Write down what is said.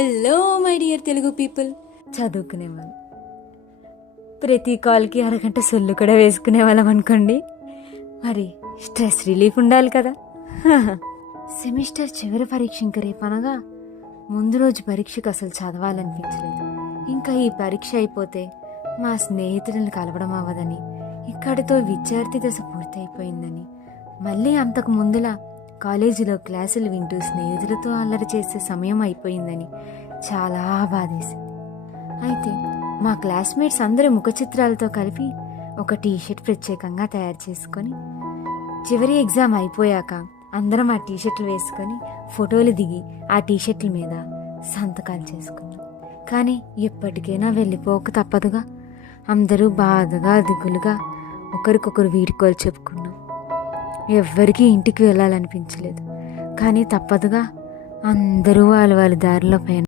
Hello my dear Telugu people. చదువుకునేవాళ్ళం. ప్రతి కాల్కి అరగంట సొల్లు కూడా వేసుకునే వాళ్ళం అనుకోండి. మరి స్ట్రెస్ రిలీఫ్ ఉండాలి కదా. సెమిస్టర్ చివరి పరీక్ష ఇంక రేపనగా ముందు రోజు పరీక్షకు అసలు చదవాలనిపించలేదు. ఇంకా ఈ పరీక్ష అయిపోతే మా స్నేహితులను కలవడం అవ్వదని, ఇక్కడితో విద్యార్థి దశ పూర్తి అయిపోయిందని, మళ్ళీ అంతకు ముందులా కాలేజీలో క్లాసులు వింటూ స్నేహితులతో అల్లరి చేసే సమయం అయిపోయిందని చాలా బాధేసింది. అయితే మా క్లాస్మేట్స్ అందరూ ముఖ చిత్రాలతో కలిపి ఒక టీషర్ట్ ప్రత్యేకంగా తయారు చేసుకొని చివరి ఎగ్జామ్ అయిపోయాక అందరం ఆ టీషర్ట్లు వేసుకొని ఫోటోలు దిగి ఆ టీషర్ట్ల మీద సంతకాలు చేసుకున్నాం. కానీ ఎప్పటికైనా వెళ్ళిపోక తప్పదుగా. అందరూ బాధగా దిగులుగా ఒకరికొకరు వీడ్కోలు చెప్పుకున్నాం. ఎవ్వరికీ ఇంటికి వెళ్ళాలనిపించలేదు. కానీ తప్పదుగా అందరూ వాళ్ళ దారిలో పైన